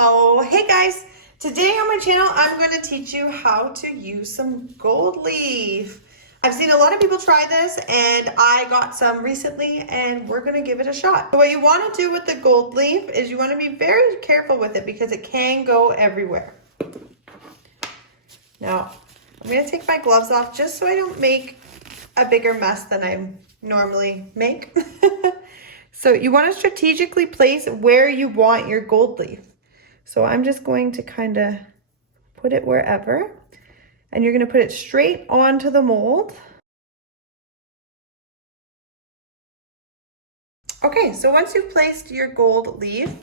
Oh, hey guys! Today on my channel, I'm going to teach you how to use some gold leaf. I've seen a lot of people try this and I got some recently and we're going to give it a shot. So what you want to do with the gold leaf is you want to be very careful with it because it can go everywhere. Now, I'm going to take my gloves off just so I don't make a bigger mess than I normally make. So you want to strategically place where you want your gold leaf. So I'm just going to kind of put it wherever, and you're going to put it straight onto the mold. Okay, so once you've placed your gold leaf,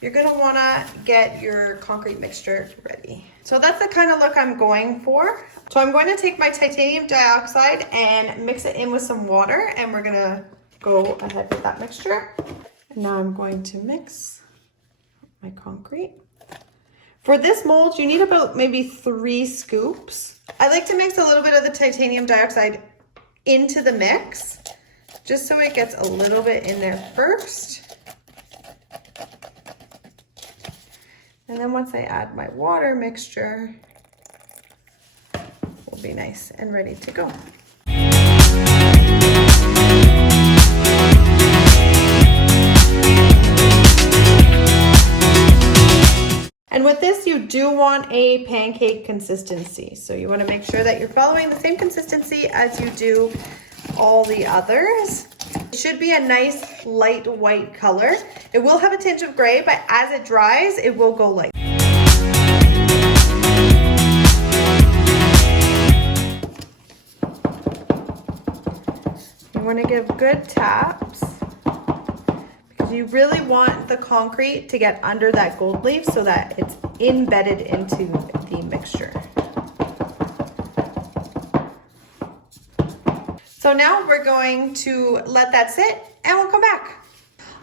you're going to want to get your concrete mixture ready. So that's the kind of look I'm going for. So I'm going to take my titanium dioxide and mix it in with some water, and we're going to go ahead with that mixture. And now I'm going to mix my concrete. For this mold, you need about maybe 3 scoops. I like to mix a little bit of the titanium dioxide into the mix, just so it gets a little bit in there first. And then once I add my water mixture, we'll be nice and ready to go. And with this, you do want a pancake consistency. So you want to make sure that you're following the same consistency as you do all the others. It should be a nice light white color. It will have a tinge of gray, but as it dries, it will go light. You want to give good taps. You really want the concrete to get under that gold leaf so that it's embedded into the mixture. So now we're going to let that sit and we'll come back.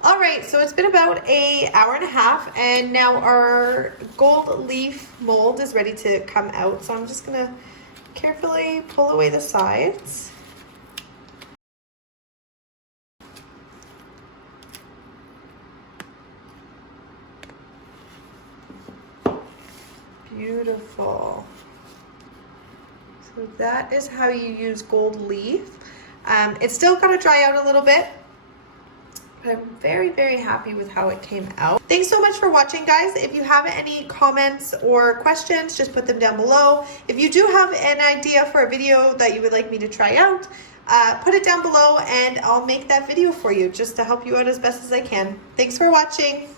All right, so it's been about an hour and a half and now our gold leaf mold is ready to come out. So I'm just gonna carefully pull away the sides. Beautiful. So that is how you use gold leaf. It's still got to dry out a little bit, but I'm very, very happy with how it came out. Thanks so much for watching, guys. If you have any comments or questions, just put them down below. If you do have an idea for a video that you would like me to try out, put it down below and I'll make that video for you just to help you out as best as I can. Thanks for watching.